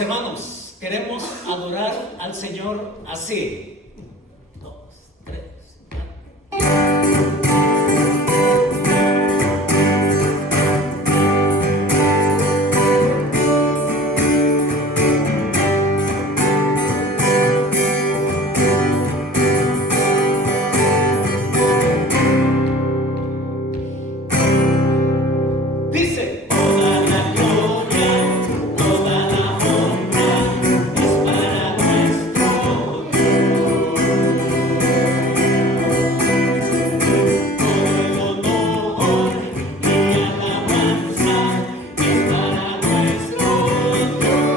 Hermanos, queremos adorar al Señor así. Dos, tres. Dice: toda la gloria, toda la honra es para nuestro Dios. Todo el honor y alabanza es para nuestro Dios.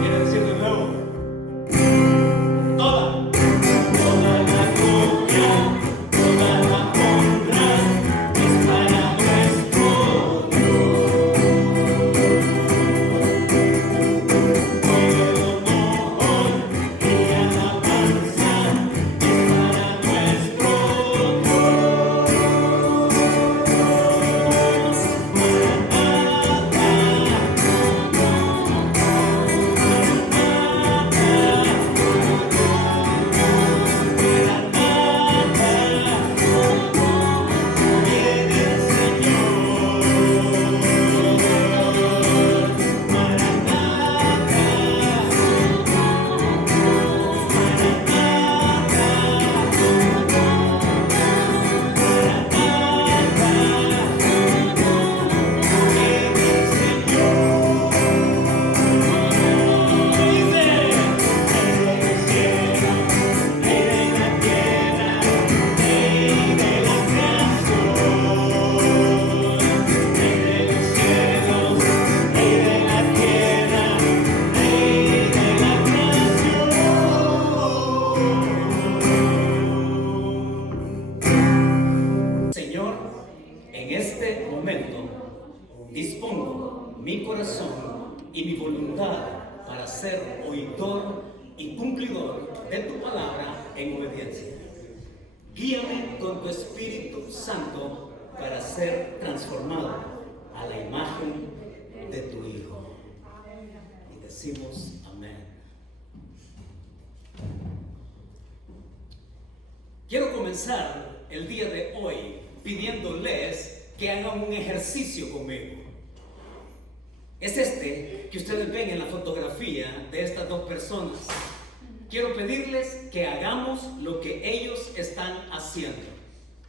Quiere decir de nuevo: toda la gloria, toda la honra es para nuestro Dios. Todo el honor y alabanza es para nuestro Dios. Señor, en este momento dispongo mi corazón y mi voluntad para ser oidor y cumplidor de tu palabra en obediencia. Guíame con tu Espíritu Santo para ser transformado a la imagen de tu Hijo. Y decimos amén. Quiero comenzar el día de hoy pidiéndoles que hagan un ejercicio conmigo. Es este que ustedes ven en la fotografía de estas dos personas. Quiero pedirles que hagamos lo que ellos están haciendo.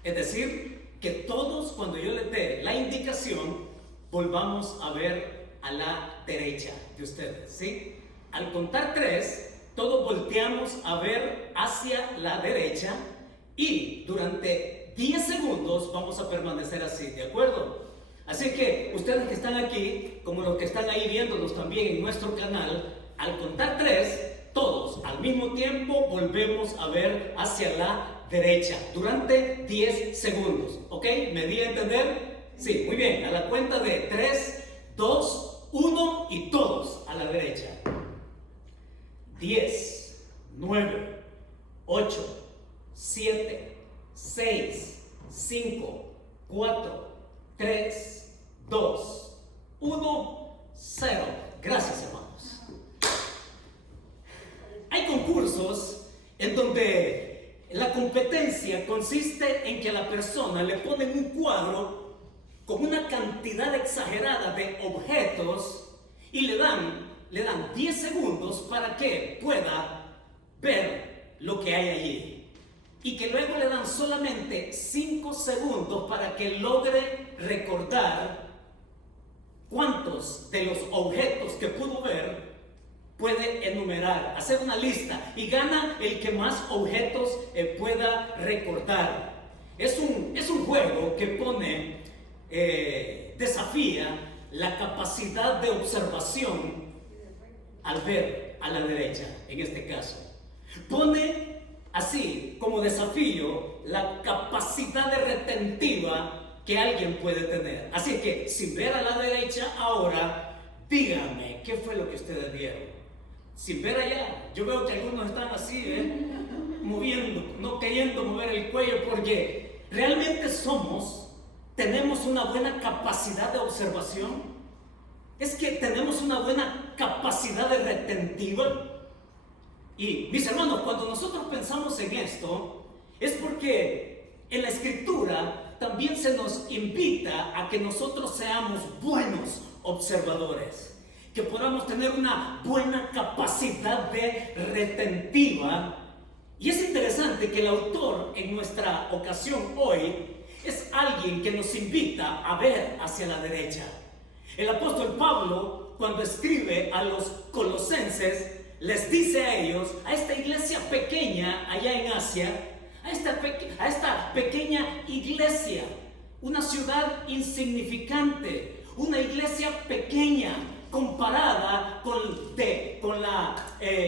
Es decir, que todos, cuando yo les dé la indicación, volvamos a ver a la derecha de ustedes, ¿sí? Al contar 3, todos volteamos a ver hacia la derecha y durante 10 segundos vamos a permanecer así, ¿de acuerdo? Así que ustedes que están aquí, como los que están ahí viéndonos también en nuestro canal, al contar 3, todos al mismo tiempo volvemos a ver hacia la derecha durante 10 segundos, ¿ok? ¿Me di a entender? Sí, muy bien. A la cuenta de 3, 2, 1 y todos a la derecha. 10, 9, 8, 7, 6, 5, 4, 3, 2, 1 0. Gracias, hermanos. Hay concursos en donde la competencia consiste en que a la persona le ponen un cuadro con una cantidad exagerada de objetos y le dan 10 segundos para que pueda ver lo que hay allí, y que luego le dan solamente 5 segundos para que logre recordar cuántos de los objetos que pudo ver puede enumerar, hacer una lista, y gana el que más objetos pueda recordar. Es un juego que desafía la capacidad de observación al ver a la derecha, en este caso. Pone así como desafío la capacidad de retentiva que alguien puede tener. Así que, sin ver a la derecha ahora, díganme, ¿qué fue lo que ustedes vieron? Sin ver allá, yo veo que algunos están así, moviendo, no queriendo mover el cuello, porque realmente tenemos una buena capacidad de observación. Es que tenemos una buena capacidad de retentiva. Y mis hermanos, cuando nosotros pensamos en esto, es porque en la Escritura también se nos invita a que nosotros seamos buenos observadores, que podamos tener una buena capacidad de retentiva. Y es interesante que el autor en nuestra ocasión hoy es alguien que nos invita a ver hacia la derecha. El apóstol Pablo, cuando escribe a los colosenses, les dice a ellos, a esta iglesia pequeña allá en Asia, a esta pequeña iglesia, una ciudad insignificante, una iglesia pequeña comparada con la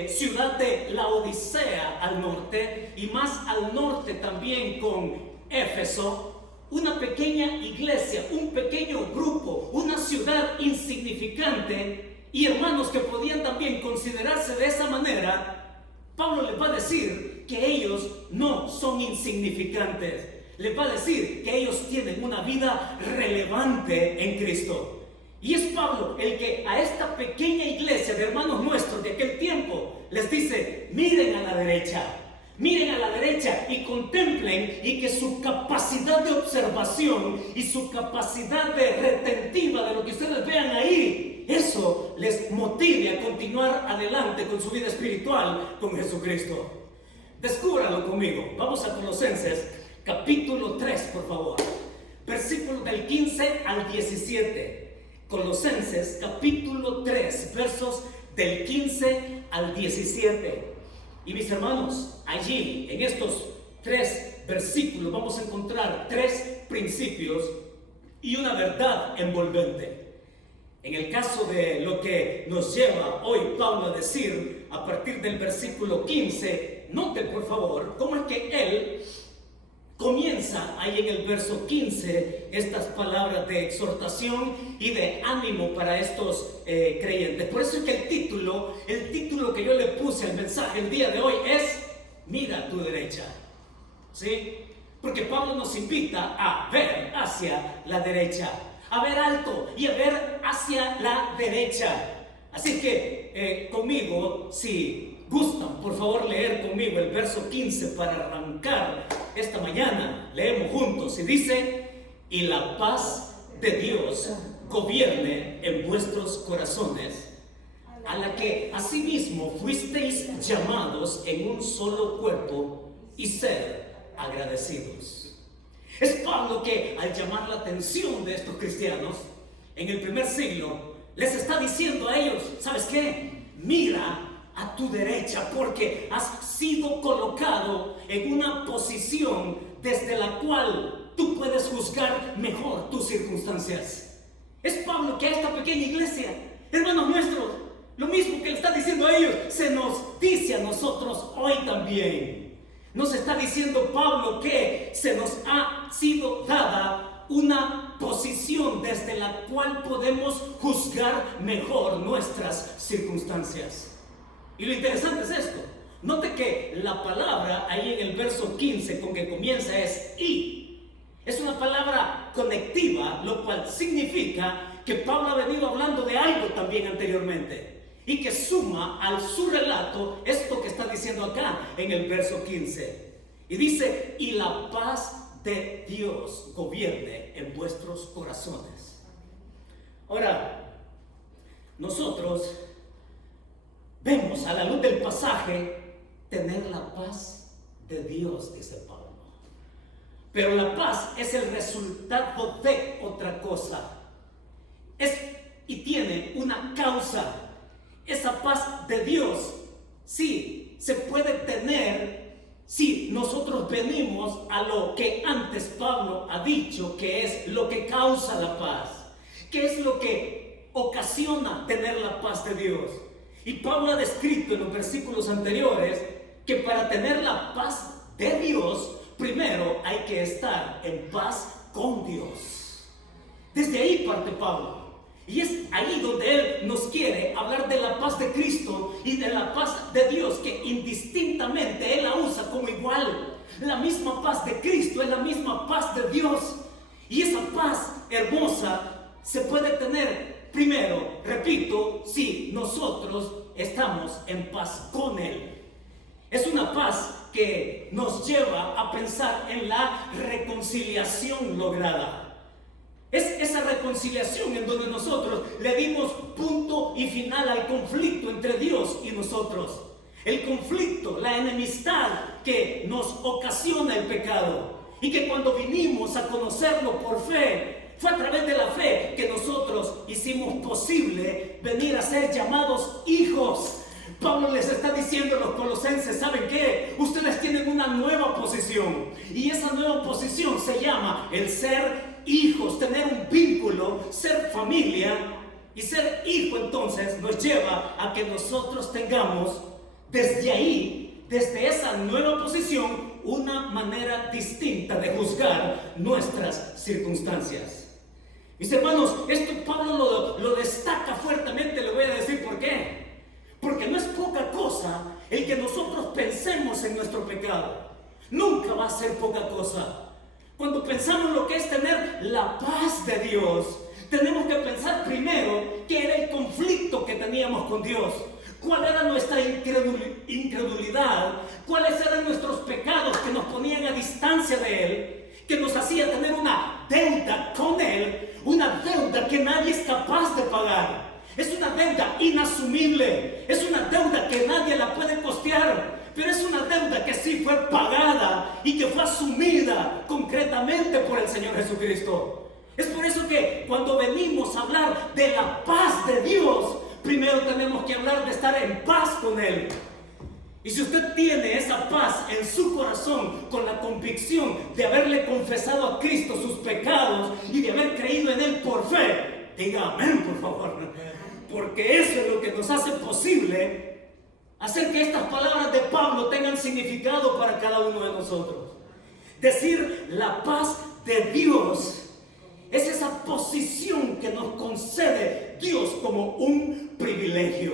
ciudad de Laodicea al norte, y más al norte también con Éfeso. Una pequeña iglesia, un pequeño grupo, una ciudad insignificante, y hermanos que podían también considerarse de esa manera. Pablo les va a decir que ellos no son insignificantes. Les va a decir que ellos tienen una vida relevante en Cristo. Y es Pablo el que a esta pequeña iglesia de hermanos nuestros de aquel tiempo les dice: miren a la derecha y contemplen, y que su capacidad de observación y su capacidad de retentiva de lo que ustedes vean ahí, eso les motive a continuar adelante con su vida espiritual con Jesucristo. Descúbralo conmigo. Vamos a Colosenses capítulo 3, por favor, versículos del 15 al 17. Colosenses capítulo 3, versos del 15 al 17. Y mis hermanos, allí en estos 3 versículos vamos a encontrar 3 principios y una verdad envolvente. En el caso de lo que nos lleva hoy Pablo a decir a partir del versículo 15, noten por favor cómo es que él comienza ahí en el verso 15 estas palabras de exhortación y de ánimo para estos creyentes. Por eso es que el título que yo le puse al mensaje el día de hoy es: mira a tu derecha. ¿Sí? Porque Pablo nos invita a ver hacia la derecha, a ver alto y a ver hacia la derecha. Así que conmigo, si gustan, por favor leer conmigo el verso 15 para arrancar esta mañana. Leemos juntos y dice: y la paz de Dios gobierne en vuestros corazones, a la que asimismo fuisteis llamados en un solo cuerpo, y ser agradecidos. Es Pablo que, al llamar la atención de estos cristianos en el primer siglo, les está diciendo a ellos: ¿sabes qué? Mira a tu derecha, porque has sido colocado en una posición desde la cual tú puedes juzgar mejor tus circunstancias. Es Pablo que a esta pequeña iglesia, hermanos nuestros, lo mismo que le está diciendo a ellos, se nos dice a nosotros hoy también. Nos está diciendo Pablo que se nos ha sido dada una posición desde la cual podemos juzgar mejor nuestras circunstancias. Y lo interesante es esto. Note que la palabra ahí en el verso 15 con que comienza es y. Es una palabra conectiva, lo cual significa que Pablo ha venido hablando de algo también anteriormente y que suma a su relato esto que está diciendo acá en el verso 15. Y dice: y la paz de Dios gobierne en vuestros corazones. Ahora, nosotros vemos a la luz del pasaje tener la paz de Dios, dice Pablo. Pero la paz es el resultado de otra cosa. Y tiene una causa. Esa paz de Dios sí se puede tener si nosotros venimos a lo que antes Pablo ha dicho, que es lo que causa la paz, que es lo que ocasiona tener la paz de Dios. Y Pablo ha descrito en los versículos anteriores que para tener la paz de Dios, primero hay que estar en paz con Dios. Desde ahí parte Pablo. Y es ahí donde él nos quiere hablar de la paz de Cristo y de la paz de Dios, que indistintamente él la usa como igual. La misma paz de Cristo es la misma paz de Dios. Y esa paz hermosa se puede tener primero, repito, si nosotros estamos en paz con Él. Es una paz que nos lleva a pensar en la reconciliación lograda. Es esa reconciliación en donde nosotros le dimos punto y final al conflicto entre Dios y nosotros. El conflicto, la enemistad que nos ocasiona el pecado. Y que cuando vinimos a conocerlo por fe, fue a través de la fe que nosotros hicimos posible venir a ser llamados hijos. Pablo les está diciendo a los colosenses: ¿saben qué? Ustedes tienen una nueva posición. Y esa nueva posición se llama el ser hijos, tener un vínculo, ser familia. Y ser hijo entonces nos lleva a que nosotros tengamos desde ahí, desde esa nueva posición, una manera distinta de juzgar nuestras circunstancias. Mis hermanos, esto Pablo lo destaca fuertemente. Le voy a decir por qué. Porque no es poca cosa el que nosotros pensemos en nuestro pecado. Nunca va a ser poca cosa. Cuando pensamos lo que es tener la paz de Dios, tenemos que pensar primero qué era el conflicto que teníamos con Dios. ¿Cuál era nuestra incredulidad? ¿Cuáles eran nuestros pecados que nos ponían a distancia de Él? Que nos hacía tener una deuda con Él, una deuda que nadie es capaz de pagar. Es una deuda inasumible, es una deuda que nadie la puede costear, pero es una deuda que sí fue pagada y que fue asumida concretamente por el Señor Jesucristo. Es por eso que cuando venimos a hablar de la paz de Dios, primero tenemos que hablar de estar en paz con Él. Y si usted tiene esa paz en su corazón, con la convicción de haberle confesado a Cristo sus pecados y de haber creído en Él por fe, diga amén, por favor. Porque eso es lo que nos hace posible hacer que estas palabras de Pablo tengan significado para cada uno de nosotros. Decir la paz de Dios es esa posición que nos concede Dios como un privilegio.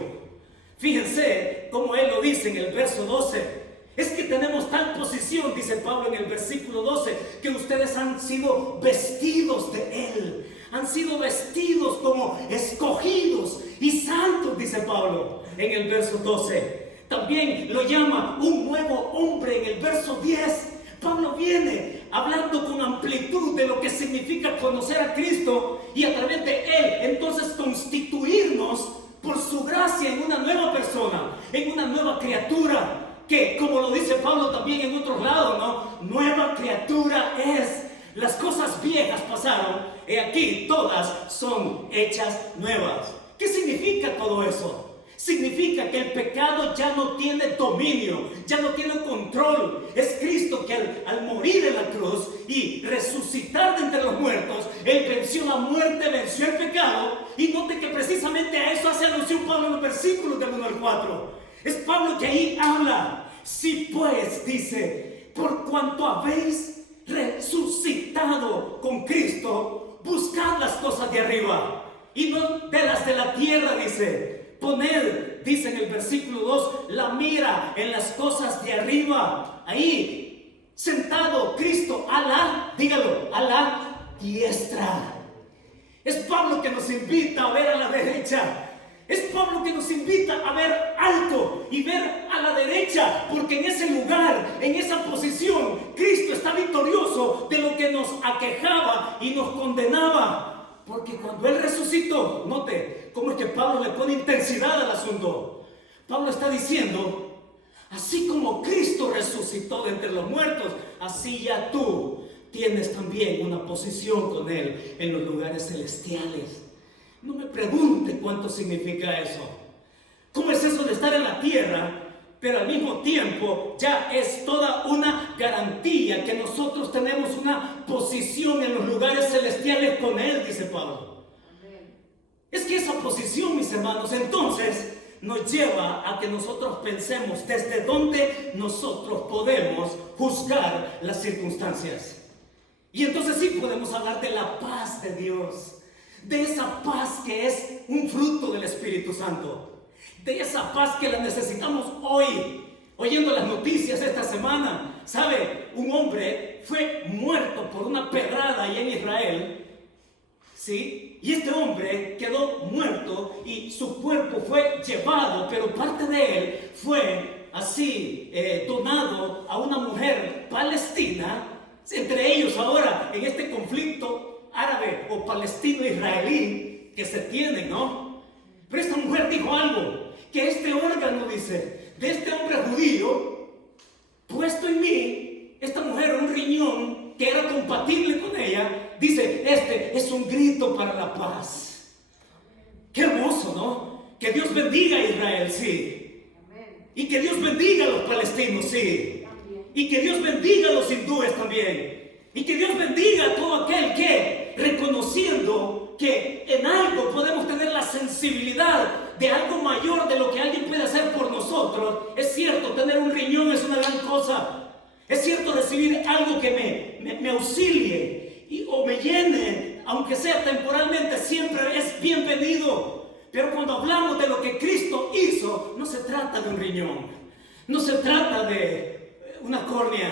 Fíjense cómo Él lo dice en el verso 12. Es que tenemos tal posición, dice Pablo en el versículo 12, que ustedes han sido vestidos de Él. Han sido vestidos como escogidos y santos, dice Pablo en el verso 12. También lo llama un nuevo hombre en el verso 10. Pablo viene hablando con amplitud de lo que significa conocer a Cristo y a través de Él entonces constituirnos por su gracia en una nueva persona, en una nueva criatura, que como lo dice Pablo también en otros lados, ¿no? Nueva criatura es. Las cosas viejas pasaron, y aquí todas son hechas nuevas. ¿Qué significa todo eso? Significa que el pecado ya no tiene dominio, ya no tiene control. Es Cristo que al morir en la cruz y resucitar de entre los muertos, Él venció la muerte, venció el pecado. Y note que precisamente a eso hace alusión Pablo en los versículos del 1 al 4. Es Pablo que ahí habla. Si pues, dice, por cuanto habéis resucitado con Cristo, buscad las cosas de arriba y no de las de la tierra, dice. Poned, dice en el versículo 2, la mira en las cosas de arriba. Ahí, sentado Cristo a la, dígalo, a la diestra. Es Pablo que nos invita a ver a la derecha. Es Pablo que nos invita a ver alto y ver a la derecha, porque en ese lugar, en esa posición, Cristo está victorioso de lo que nos aquejaba y nos condenaba. Porque cuando Él resucitó, note cómo es que Pablo le pone intensidad al asunto. Pablo está diciendo, así como Cristo resucitó de entre los muertos, así ya tú tienes también una posición con Él en los lugares celestiales. No me pregunte cuánto significa eso. ¿Cómo es eso de estar en la tierra, pero al mismo tiempo ya es toda una garantía que nosotros tenemos una posición en los lugares celestiales con Él, dice Pablo? Amén. Es que esa posición, mis hermanos, entonces nos lleva a que nosotros pensemos desde dónde nosotros podemos juzgar las circunstancias. Y entonces sí podemos hablar de la paz de Dios, de esa paz que es un fruto del Espíritu Santo, de esa paz que la necesitamos hoy. Oyendo las noticias esta semana, ¿sabe? Un hombre fue muerto por una pedrada allá en Israel, ¿sí? Y este hombre quedó muerto y su cuerpo fue llevado, pero parte de él fue así donado a una mujer palestina. Entre ellos ahora en este conflicto árabe o palestino-israelí que se tiene, ¿no? Pero esta mujer dijo algo, que este órgano, dice, de este hombre judío, puesto en mí, esta mujer, un riñón que era compatible con ella, dice, este es un grito para la paz. Qué hermoso, ¿no? Que Dios bendiga a Israel, sí. Y que Dios bendiga a los palestinos, sí. Y que Dios bendiga a los hindúes también. Y que Dios bendiga a todo aquel que, reconociendo que en algo podemos tener la sensibilidad de algo mayor de lo que alguien puede hacer por nosotros. Es cierto, tener un riñón es una gran cosa. Es cierto, recibir algo que me auxilie o me llene, aunque sea temporalmente, siempre es bienvenido. Pero cuando hablamos de lo que Cristo hizo, no se trata de un riñón, no se trata de una córnea,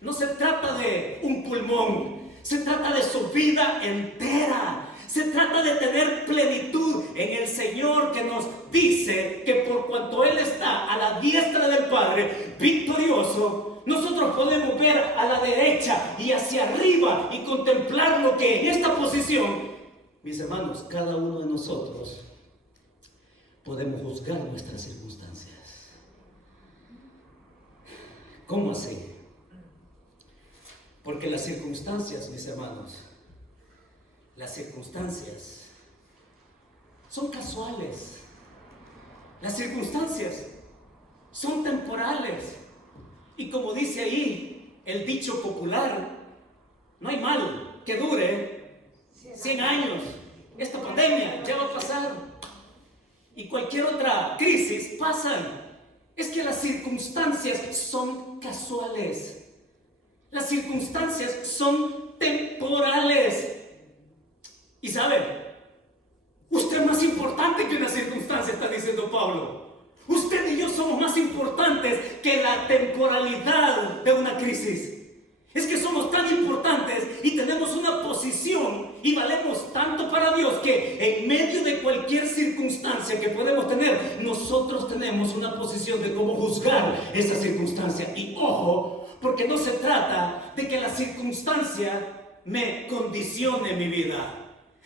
no se trata de un pulmón, se trata de su vida entera. Se trata de tener plenitud en el Señor, que nos dice que por cuanto Él está a la diestra del Padre, victorioso, nosotros podemos ver a la derecha y hacia arriba y contemplar lo que en esta posición, mis hermanos, cada uno de nosotros podemos juzgar nuestras circunstancias. ¿Cómo así? Porque las circunstancias, mis hermanos, las circunstancias son casuales. Las circunstancias son temporales. Y como dice ahí el dicho popular, no hay mal que dure 100 años. Esta pandemia ya va a pasar. Y cualquier otra crisis pasan. Es que las circunstancias son casuales. Las circunstancias son temporales. Y saben, usted es más importante que una circunstancia, está diciendo Pablo. Usted y yo somos más importantes que la temporalidad de una crisis. Es que somos tan importantes y tenemos una posición y valemos tanto para Dios que en medio de cualquier circunstancia que podemos tener, nosotros tenemos una posición de cómo juzgar esa circunstancia. Y ojo, porque no se trata de que la circunstancia me condicione mi vida.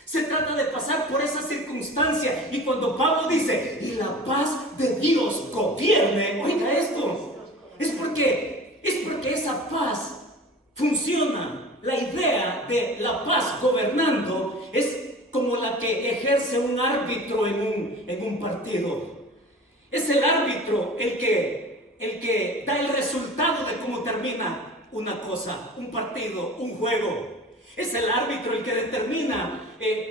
Se trata de pasar por esa circunstancia. Y cuando Pablo dice, y la paz de Dios gobierne, oiga esto, es porque esa paz funciona. La idea de la paz gobernando es como la que ejerce un árbitro en un partido. Es el árbitro el que da el resultado de cómo termina una cosa, un partido, un juego. Es el árbitro el que determina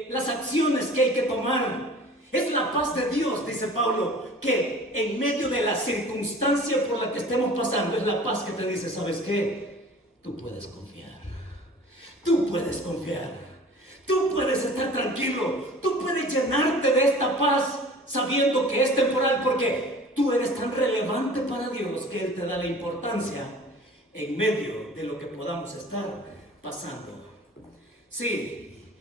las acciones que hay que tomar. Es la paz de Dios, dice Pablo, que en medio de la circunstancia por la que estemos pasando, es la paz que te dice, ¿sabes qué? Tú puedes confiar. Tú puedes confiar. Tú puedes estar tranquilo. Tú puedes llenarte de esta paz sabiendo que es temporal, porque tú eres tan relevante para Dios que Él te da la importancia en medio de lo que podamos estar pasando. Sí,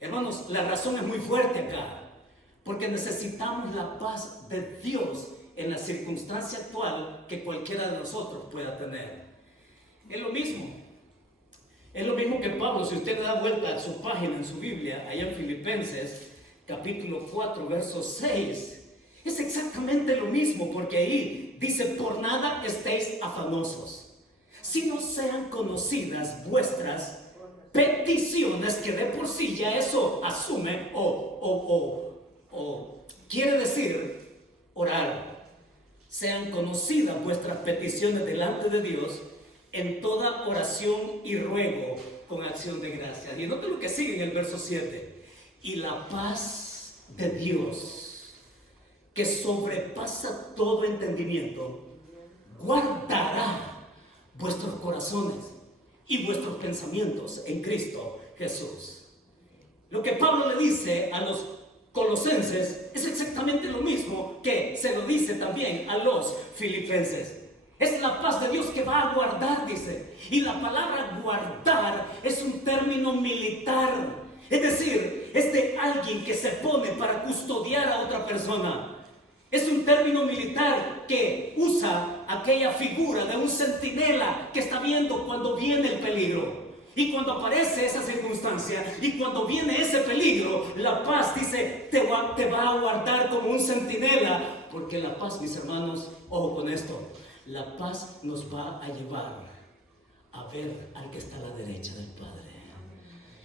Hermanos, la razón es muy fuerte acá, porque necesitamos la paz de Dios en la circunstancia actual que cualquiera de nosotros pueda tener. Es lo mismo que Pablo. Si usted le da vuelta a su página en su Biblia, allá en Filipenses, capítulo 4, verso 6, es exactamente lo mismo, porque ahí dice: por nada estéis afanosos, sino sean conocidas vuestras peticiones, que de por sí ya eso asume o quiere decir orar. Sean conocidas vuestras peticiones delante de Dios en toda oración y ruego con acción de gracias. Y note lo que sigue en el verso 7. Y la paz de Dios, que sobrepasa todo entendimiento, guardará vuestros corazones y vuestros pensamientos en Cristo Jesús. Lo que Pablo le dice a los colosenses es exactamente lo mismo que se lo dice también a los filipenses. Es la paz de Dios que va a guardar, dice. Y la palabra guardar es un término militar. Es decir, es de alguien que se pone para custodiar a otra persona. Es un término militar que usa aquella figura de un centinela que está viendo cuando viene el peligro. Y cuando aparece esa circunstancia y cuando viene ese peligro, la paz, dice, te va a guardar como un centinela. Porque la paz, mis hermanos, ojo con esto, la paz nos va a llevar a ver al que está a la derecha del Padre.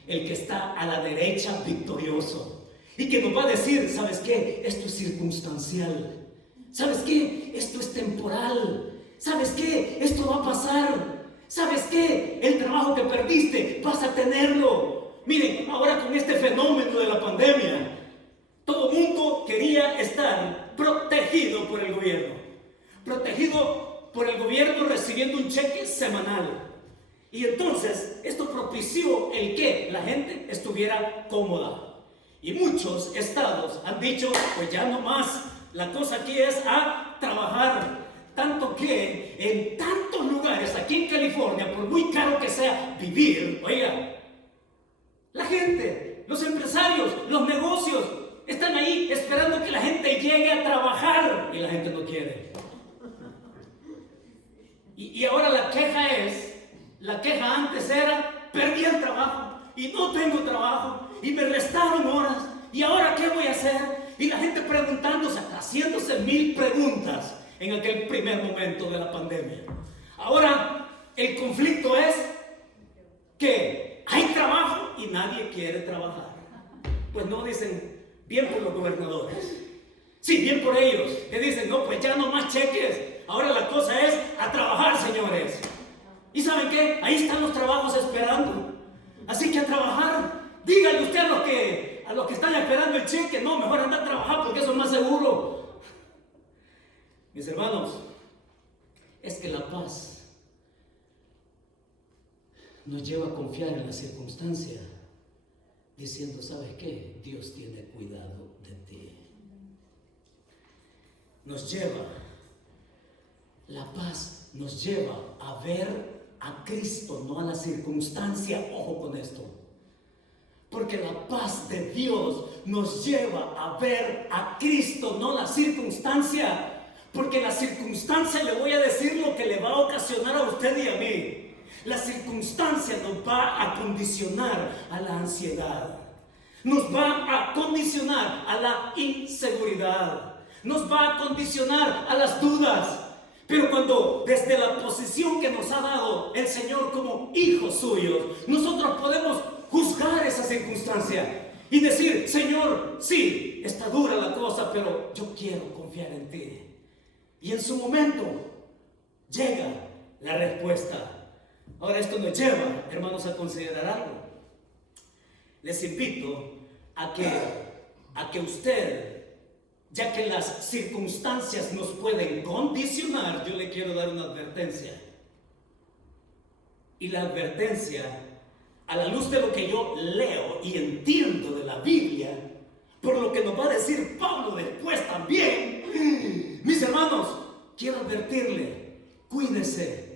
El que está a la derecha victorioso. Y que nos va a decir: ¿sabes qué? Esto es circunstancial. ¿Sabes qué? Esto es temporal. ¿Sabes qué? Esto va a pasar. ¿Sabes qué? El trabajo que perdiste, vas a tenerlo. Miren, ahora con este fenómeno de la pandemia, todo el mundo quería estar protegido por el gobierno. Protegido por el gobierno recibiendo un cheque semanal. Y entonces esto propició el que la gente estuviera cómoda. Y muchos estados han dicho: pues ya no más, la cosa aquí es a trabajar. Tanto que en tantos lugares aquí en California, por muy caro que sea vivir, oiga, la gente, los empresarios, los negocios están ahí esperando que la gente llegue a trabajar y la gente no quiere. Y ahora la queja antes era: perdí el trabajo y no tengo trabajo y me restaron horas y ahora ¿qué voy a hacer? Y la gente preguntándose, haciéndose mil preguntas en aquel primer momento de la pandemia. Ahora el conflicto es que hay trabajo y nadie quiere trabajar. Pues no, dicen, bien por los gobernadores, sí, bien por ellos, que dicen: no, pues ya no más cheques, ahora la cosa es a trabajar, señores. ¿Y saben qué? Ahí están los trabajos esperando. Así que a trabajar. Díganle usted a los que están esperando el cheque: no, mejor andar a trabajar porque eso es más seguro. Mis hermanos, es que la paz nos lleva a confiar en la circunstancia, diciendo: ¿sabes qué? Dios tiene cuidado de ti. La paz nos lleva a ver a Cristo, no a la circunstancia. Ojo con esto. Porque la paz de Dios nos lleva a ver a Cristo, no la circunstancia. Porque la circunstancia, le voy a decir lo que le va a ocasionar a usted y a mí. La circunstancia nos va a condicionar a la ansiedad. Nos va a condicionar a la inseguridad. Nos va a condicionar a las dudas. Pero cuando desde la posición que nos ha dado el Señor como hijos suyos, nosotros podemos juzgar esa circunstancia y decir: Señor, sí, está dura la cosa, pero yo quiero confiar en ti. Y en su momento llega la respuesta. Ahora esto nos lleva, hermanos, a considerar algo. Les invito a que usted, ya que las circunstancias nos pueden condicionar, yo le quiero dar una advertencia. Y la advertencia, a la luz de lo que yo leo y entiendo de la Biblia, por lo que nos va a decir Pablo después también, mis hermanos, quiero advertirle: cuídese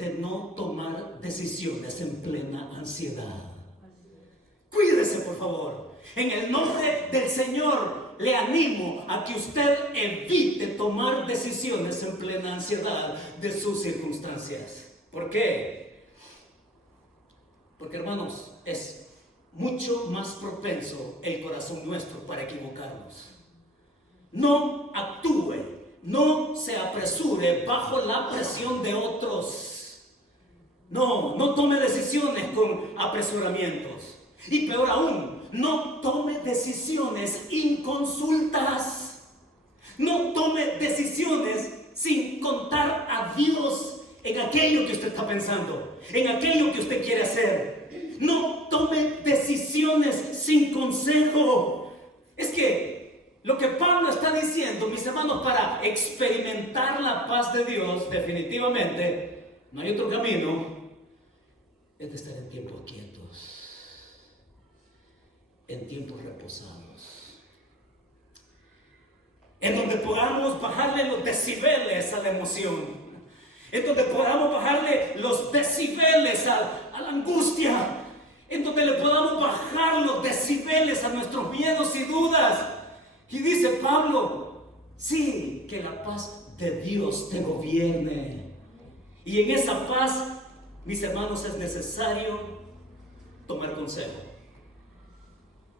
de no tomar decisiones en plena ansiedad. Cuídese por favor. En el nombre del Señor, le animo a que usted evite tomar decisiones en plena ansiedad de sus circunstancias. ¿Por qué? Porque, hermanos, es mucho más propenso el corazón nuestro para equivocarnos. No actúe, no se apresure bajo la presión de otros. No tome decisiones con apresuramientos. Y peor aún, no tome decisiones inconsultas. No tome decisiones sin contar a Dios en aquello que usted está pensando, en aquello que usted quiere hacer. No tome decisiones sin consejo. Es que lo que Pablo está diciendo, mis hermanos, para experimentar la paz de Dios, definitivamente, no hay otro camino, es de estar en tiempos quietos, en tiempos reposados, en donde podamos bajarle los decibeles a la emoción, en donde podamos bajarle los decibeles a la angustia, en donde le podamos bajar los decibeles a nuestros miedos y dudas. Y dice Pablo, sí, que la paz de Dios te gobierne. Y en esa paz, mis hermanos, es necesario tomar consejo.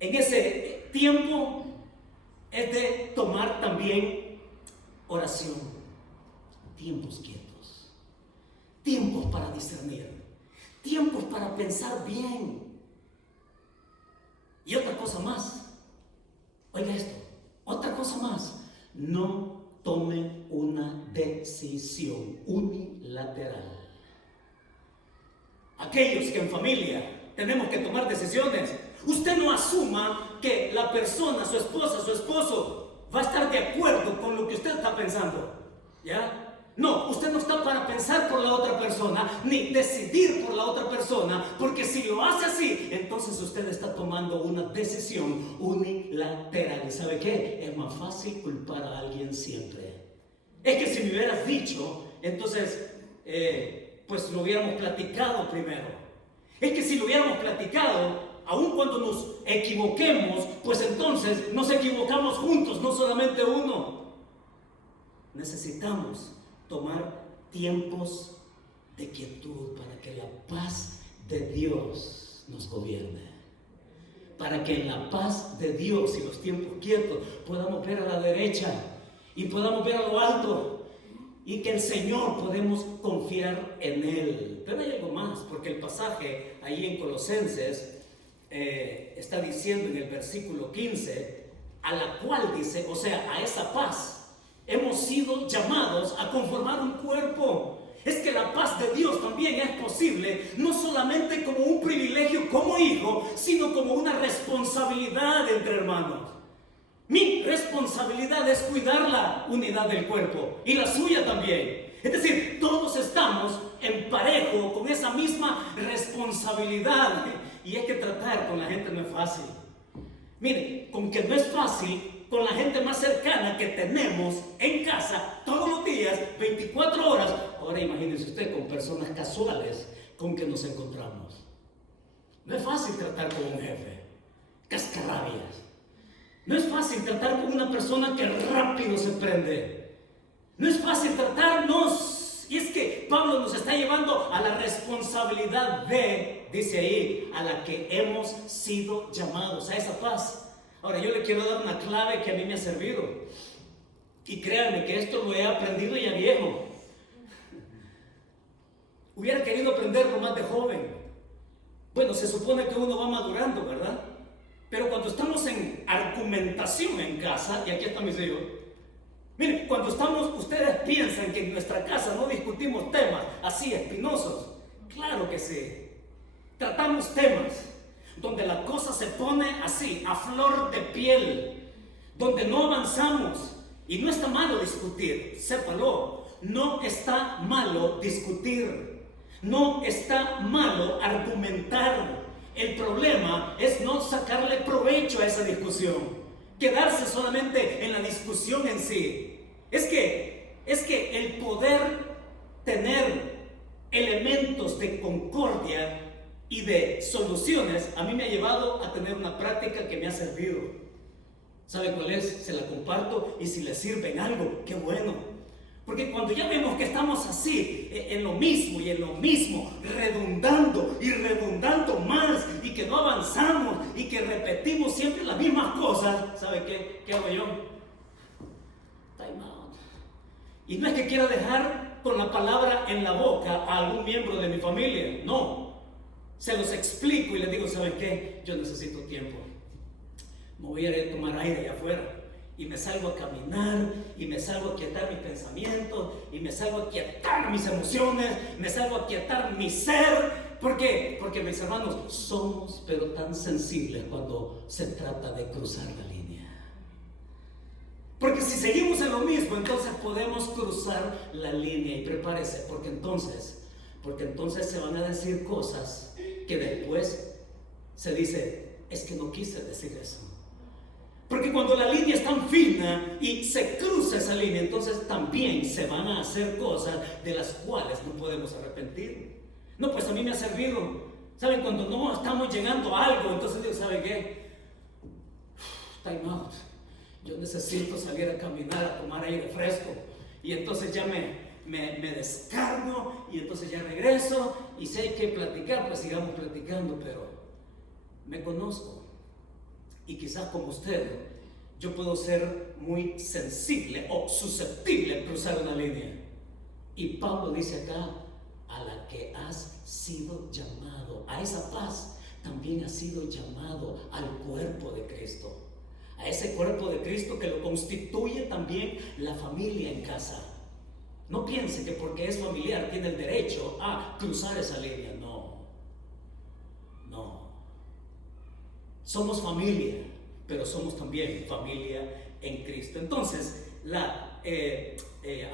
En ese tiempo es de tomar también oración, tiempos quietos, tiempos para discernir, tiempos para pensar bien. Y otra cosa más, oiga esto, otra cosa más, no tome una decisión unilateral. Aquellos que en familia tenemos que tomar decisiones, usted no asuma que la persona, su esposa, su esposo, va a estar de acuerdo con lo que usted está pensando, ¿ya? No, usted no está para pensar por la otra persona, ni decidir por la otra persona, porque si lo hace así, entonces usted está tomando una decisión unilateral. ¿Y sabe qué? Es más fácil culpar a alguien siempre. Es que si me hubieras dicho, entonces, pues lo hubiéramos platicado primero. Es que si lo hubiéramos platicado, aun cuando nos equivoquemos, pues entonces nos equivocamos juntos, no solamente uno. Necesitamos tomar tiempos de quietud para que la paz de Dios nos gobierne. Para que en la paz de Dios y los tiempos quietos podamos ver a la derecha y podamos ver a lo alto y que el Señor podemos confiar en Él. Pero hay algo más, porque el pasaje ahí en Colosenses está diciendo en el versículo 15, a la cual dice, o sea, a esa paz hemos sido llamados a conformar un cuerpo. Es que la paz de Dios también es posible, no solamente como un privilegio como hijo, sino como una responsabilidad entre hermanos. Mi responsabilidad es cuidar la unidad del cuerpo y la suya también. Es decir, todos estamos en parejo con esa misma responsabilidad. Y es que tratar con la gente no es fácil. Mire, con que no es fácil con la gente más cercana que tenemos en casa todos los días, 24 horas. Ahora imagínense usted con personas casuales con que nos encontramos. No es fácil tratar con un jefe, cascarrabias. No es fácil tratar con una persona que rápido se prende. No es fácil tratarnos. Y es que Pablo nos está llevando a la responsabilidad de, dice ahí, a la que hemos sido llamados, a esa paz. Ahora yo le quiero dar una clave que a mí me ha servido. Y créanme que esto lo he aprendido ya viejo. Hubiera querido aprenderlo más de joven. Bueno, se supone que uno va madurando, ¿verdad? Pero cuando estamos en argumentación en casa, y aquí está mi sello. Miren, cuando estamos, ustedes piensan que en nuestra casa no discutimos temas así espinosos. Claro que sí. Tratamos temas donde la cosa se pone así, a flor de piel, donde no avanzamos. Y no está malo discutir, sépalo. No está malo discutir. No está malo argumentar. El problema es no sacarle provecho a esa discusión, quedarse solamente en la discusión en sí. Es que el poder tener elementos de concordia y de soluciones, a mí me ha llevado a tener una práctica que me ha servido. ¿Sabe cuál es? Se la comparto, y si le sirve en algo, qué bueno. Porque cuando ya vemos que estamos así, en lo mismo y en lo mismo, redundando y redundando más, y que no avanzamos y que repetimos siempre las mismas cosas, ¿sabe qué? ¿Qué hago yo? Time out. Y no es que quiera dejar con la palabra en la boca a algún miembro de mi familia, no. Se los explico y les digo, ¿saben qué? Yo necesito tiempo. Me voy a ir a tomar aire allá afuera. Y me salgo a caminar, y me salgo a quietar mis pensamientos, y me salgo a quietar mis emociones, me salgo a quietar mi ser. ¿Por qué? Porque, mis hermanos, somos pero tan sensibles cuando se trata de cruzar la línea. Porque si seguimos en lo mismo, entonces podemos cruzar la línea. Y prepárese, porque entonces se van a decir cosas que después se dice, es que no quise decir eso. Porque cuando la línea es tan fina y se cruza esa línea, entonces también se van a hacer cosas de las cuales no podemos arrepentir. No, pues a mí me ha servido. ¿Saben? Cuando no estamos llegando a algo, entonces digo, ¿saben qué? Time out. Yo necesito salir a caminar, a tomar aire fresco. Y entonces ya me descargo, y entonces ya regreso. Y si hay que platicar, pues sigamos platicando, pero me conozco. Y quizás como usted, yo puedo ser muy sensible o susceptible a cruzar una línea. Y Pablo dice acá, a la que has sido llamado, a esa paz también has sido llamado, al cuerpo de Cristo. A ese cuerpo de Cristo que lo constituye también la familia en casa. No piense que porque es familiar tiene el derecho a cruzar esa línea. No. Somos familia, pero somos también familia en Cristo. Entonces, la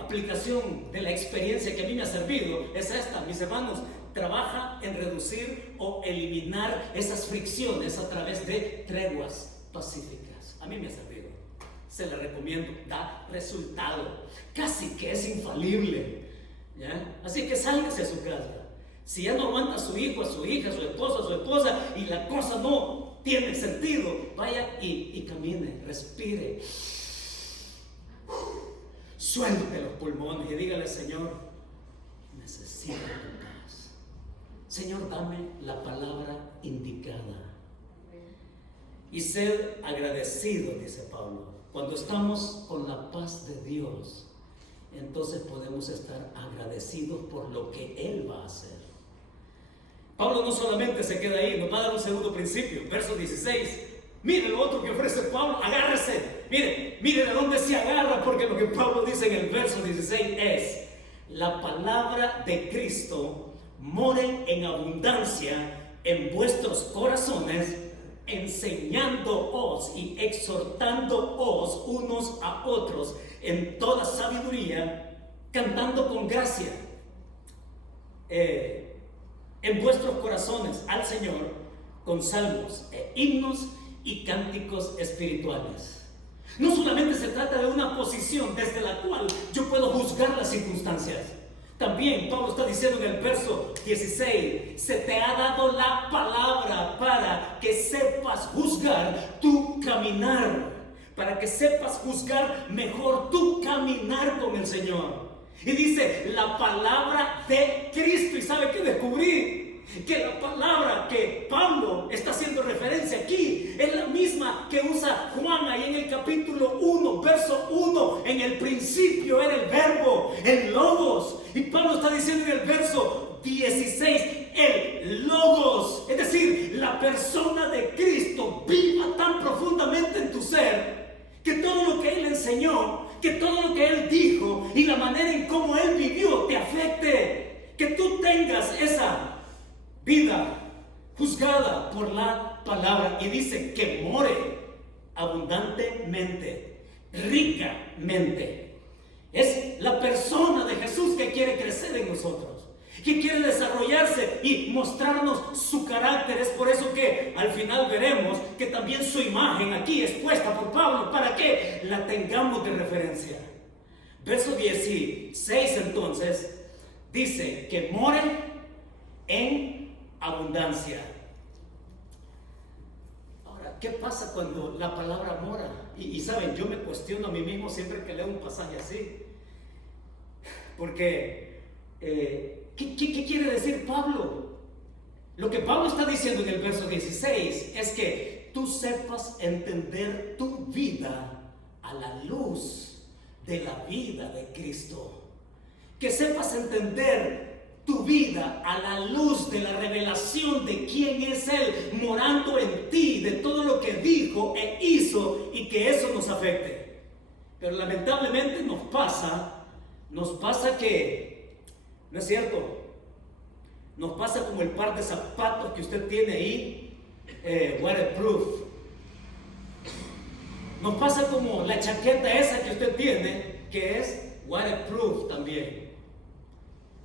aplicación de la experiencia que a mí me ha servido es esta, mis hermanos. Trabaja en reducir o eliminar esas fricciones a través de treguas pacíficas. A mí me ha servido. Se la recomiendo, da resultado. Casi que es infalible, ¿ya? Así que sálgase a su casa. Si ya no aguanta a su hijo, a su hija, a su esposa, y la cosa no tiene sentido, vaya y camine, respire. Suelte los pulmones y dígale, Señor, necesito tu paz. Señor, dame la palabra indicada. Y sed agradecido, dice Pablo. Cuando estamos con la paz de Dios, entonces podemos estar agradecidos por lo que Él va a hacer. Pablo no solamente se queda ahí, nos va a dar un segundo principio, verso 16. Mire lo otro que ofrece Pablo, agárrese. Mire de dónde se agarra, porque lo que Pablo dice en el verso 16 es: la palabra de Cristo more en abundancia en vuestros corazones, enseñándoos y exhortándoos unos a otros en toda sabiduría, cantando con gracia en vuestros corazones al Señor con salmos e himnos y cánticos espirituales. No solamente se trata de una posición desde la cual yo puedo juzgar las circunstancias. También Pablo está diciendo en el verso 16: se te ha dado la palabra para que sepas juzgar tu caminar, para que sepas juzgar mejor tu caminar con el Señor. Y dice la palabra de Cristo. ¿Y sabe qué descubrí? Que la palabra que Pablo está haciendo referencia aquí es la misma que usa Juan ahí en el capítulo 1, verso 1. En el principio era el verbo, el logos. Y Pablo está diciendo en el verso 16, el logos, es decir, la persona de Cristo viva tan profundamente en tu ser, que todo lo que Él enseñó, que todo lo que Él dijo y la manera en cómo Él vivió te afecte, que tú tengas esa vida juzgada por la palabra. Y dice que more abundantemente, ricamente. Es la persona de Jesús que quiere crecer en nosotros, que quiere desarrollarse y mostrarnos su carácter. Es por eso que al final veremos que también su imagen aquí es puesta por Pablo para que la tengamos de referencia. Verso 16 entonces dice que more en abundancia. Ahora, ¿qué pasa cuando la palabra mora? Y saben, yo me cuestiono a mí mismo siempre que leo un pasaje así. Porque, ¿qué quiere decir Pablo? Lo que Pablo está diciendo en el verso 16 es que tú sepas entender tu vida a la luz de la vida de Cristo. Que sepas entender tu vida a la luz de la revelación de quién es Él morando en ti, de todo lo que dijo e hizo, y que eso nos afecte. Pero lamentablemente nos pasa que, ¿no es cierto? Nos pasa como el par de zapatos que usted tiene ahí, waterproof. Nos pasa como la chaqueta esa que usted tiene, que es waterproof también.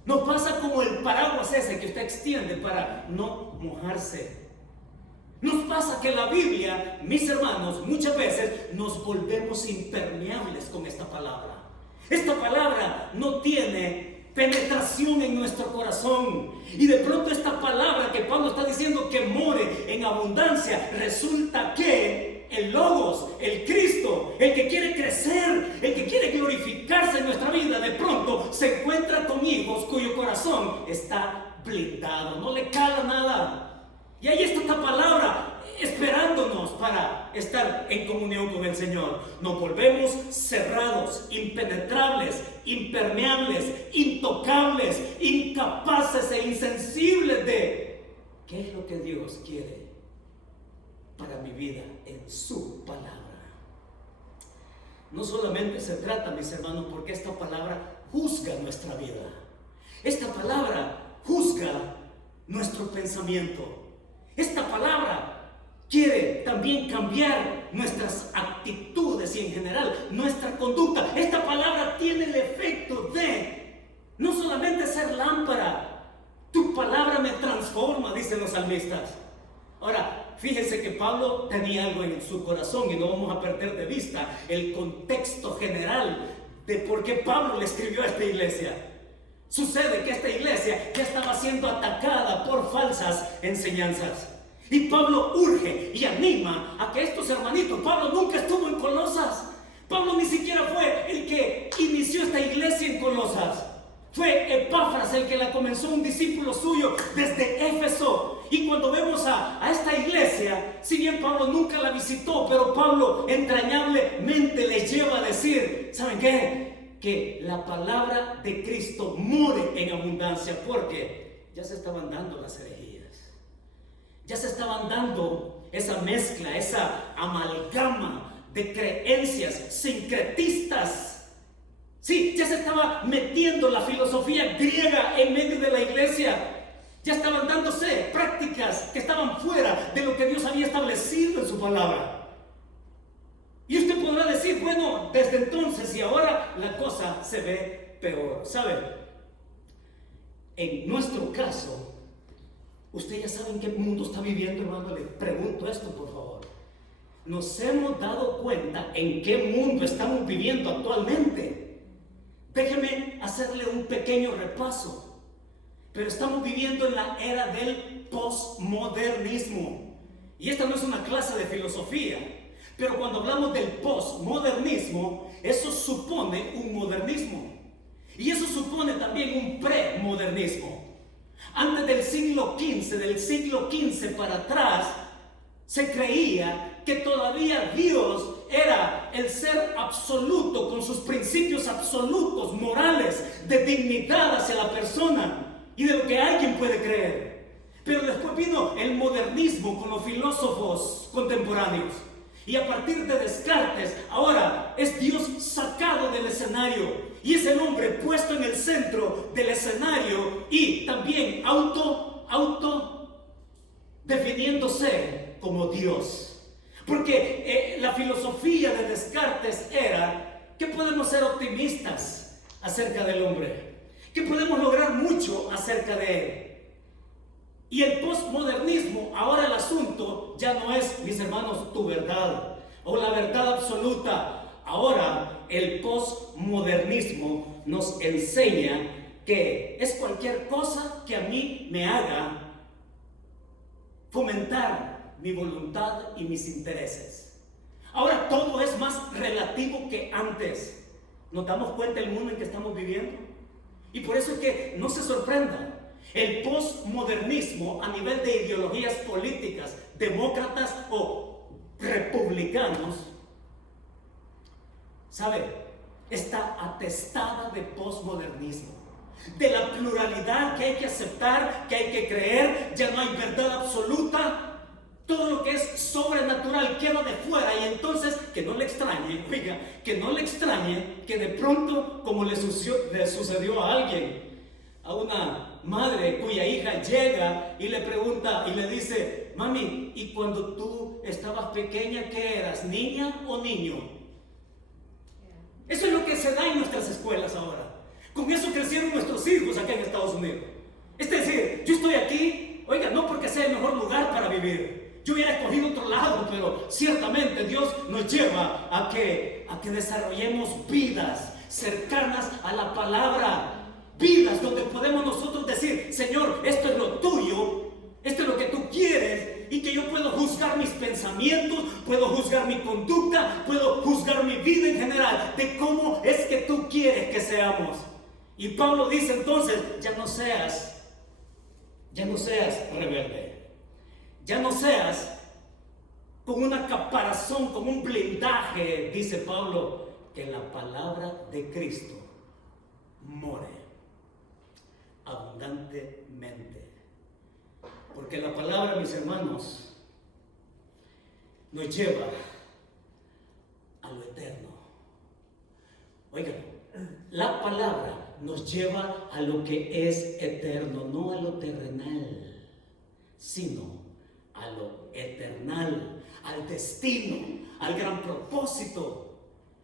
Nos pasa como el paraguas ese que usted extiende para no mojarse. Nos pasa que la Biblia, mis hermanos, muchas veces nos volvemos impermeables con esta palabra. Esta palabra no tiene penetración en nuestro corazón, y de pronto esta palabra que Pablo está diciendo que more en abundancia, resulta que el Logos, el Cristo, el que quiere crecer, el que quiere glorificarse en nuestra vida, de pronto se encuentra con hijos cuyo corazón está blindado, no le cala nada. Y ahí está esta palabra esperándonos para estar en comunión con el Señor. Nos volvemos cerrados, impenetrables, impermeables, intocables, incapaces e insensibles de qué es lo que Dios quiere para mi vida en su palabra. No solamente se trata, mis hermanos, porque esta palabra juzga nuestra vida. Esta palabra juzga nuestro pensamiento. Esta palabra quiere también cambiar nuestras actitudes y en general nuestra conducta. Esta palabra tiene el efecto de no solamente ser lámpara. Tu palabra me transforma, dicen los salmistas. Ahora, fíjense que Pablo tenía algo en su corazón, y no vamos a perder de vista el contexto general de por qué Pablo le escribió a esta iglesia. Sucede que esta iglesia ya estaba siendo atacada por falsas enseñanzas. Y Pablo urge y anima a que estos hermanitos, Pablo nunca estuvo en Colosas. Pablo ni siquiera fue el que inició esta iglesia en Colosas. Fue Epáfras el que la comenzó, un discípulo suyo desde Éfeso. Y cuando vemos a esta iglesia, si bien Pablo nunca la visitó, pero Pablo entrañablemente les lleva a decir, ¿saben qué? Que la palabra de Cristo more en abundancia, porque ya se estaban dando las herejías. Ya se estaban dando esa mezcla, esa amalgama de creencias sincretistas. Sí, ya se estaba metiendo la filosofía griega en medio de la iglesia. Ya estaban dándose prácticas que estaban fuera de lo que Dios había establecido en su palabra. Y usted podrá decir, bueno, desde entonces y ahora la cosa se ve peor. ¿Sabe? En nuestro caso, usted ya sabe en qué mundo está viviendo, hermano. Le pregunto esto, por favor. ¿Nos hemos dado cuenta en qué mundo estamos viviendo actualmente? Déjeme hacerle un pequeño repaso. Pero estamos viviendo en la era del posmodernismo. Y esta no es una clase de filosofía. Pero cuando hablamos del posmodernismo, eso supone un modernismo. Y eso supone también un premodernismo. Antes del siglo XV para atrás, se creía que todavía Dios era el ser absoluto, con sus principios absolutos, morales, de dignidad hacia la persona y de lo que alguien puede creer. Pero después vino el modernismo con los filósofos contemporáneos. Y a partir de Descartes, ahora es Dios sacado del escenario. Y es el hombre puesto en el centro del escenario y también definiéndose como Dios. Porque la filosofía de Descartes era que podemos ser optimistas acerca del hombre, que podemos lograr mucho acerca de él. Y el postmodernismo, ahora el asunto ya no es, mis hermanos, tu verdad o la verdad absoluta. Ahora el postmodernismo nos enseña que es cualquier cosa que a mí me haga fomentar mi voluntad y mis intereses. Ahora todo es más relativo que antes. ¿Nos damos cuenta del mundo en que estamos viviendo? Y por eso es que no se sorprenda. El postmodernismo a nivel de ideologías políticas, demócratas o republicanos, ¿sabe? Está atestada de postmodernismo, de la pluralidad que hay que aceptar, que hay que creer. Ya no hay verdad absoluta. Todo lo que es sobrenatural queda de fuera. Y entonces, que no le extrañe, oiga, que no le extrañe que de pronto, como le sucedió a alguien, a una madre cuya hija llega y le pregunta y le dice: mami, ¿y cuando tú estabas pequeña qué eras, niña o niño? Eso es lo que se da en nuestras escuelas ahora. Con eso crecieron nuestros hijos acá en Estados Unidos. Es decir, yo estoy aquí, oiga, no porque sea el mejor lugar para vivir. Yo hubiera escogido otro lado, pero ciertamente Dios nos lleva a que desarrollemos vidas cercanas a la palabra. Vidas donde podemos nosotros decir: Señor, esto es lo tuyo, esto es lo que tú quieres, y que yo puedo juzgar mis pensamientos, puedo juzgar mi conducta, puedo juzgar mi vida en general, de cómo es que tú quieres que seamos. Y Pablo dice entonces: ya no seas rebelde, ya no seas con una caparazón, con un blindaje, dice Pablo, que la palabra de Cristo more abundantemente. Porque la palabra, mis hermanos, nos lleva a lo eterno. Oigan, la palabra nos lleva a lo que es eterno, no a lo terrenal, sino a lo eternal, al destino, al gran propósito.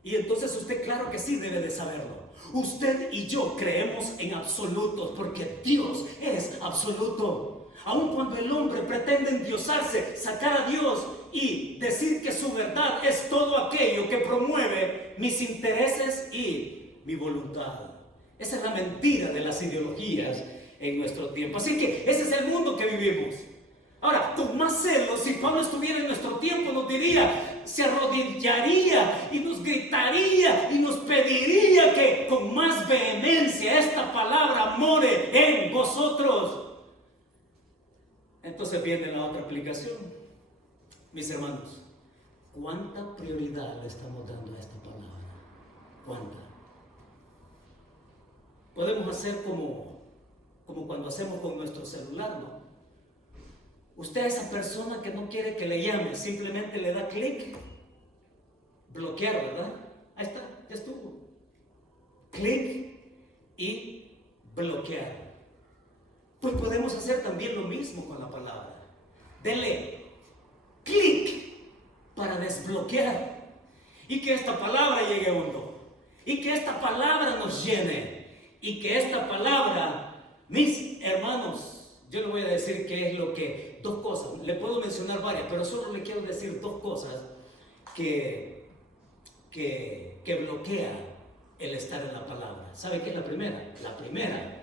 Y entonces usted, claro que sí, debe de saberlo. Usted y yo creemos en absolutos, porque Dios es absoluto. Aun cuando el hombre pretende endiosarse, sacar a Dios y decir que su verdad es todo aquello que promueve mis intereses y mi voluntad. Esa es la mentira de las ideologías en nuestro tiempo. Así que ese es el mundo que vivimos. Ahora, con más celo, si Pablo estuviera en nuestro tiempo, nos diría, se arrodillaría y nos gritaría y nos pediría que con más vehemencia esta palabra more en vosotros. Entonces viene la otra aplicación. Mis hermanos, ¿cuánta prioridad le estamos dando a esta palabra? ¿Cuánta? Podemos hacer como cuando hacemos con nuestro celular, ¿no? Usted es esa persona que no quiere que le llame, simplemente le da clic, bloquear, ¿verdad? Ahí está, ya estuvo. Clic y bloquear. Pues podemos hacer también lo mismo con la palabra. Dele clic para desbloquear y que esta palabra llegue hondo, y que esta palabra nos llene, y que esta palabra, mis hermanos, yo le voy a decir qué es lo que, dos cosas, le puedo mencionar varias, pero solo le quiero decir dos cosas que bloquea el estar en la palabra. ¿Sabe qué es la primera? La primera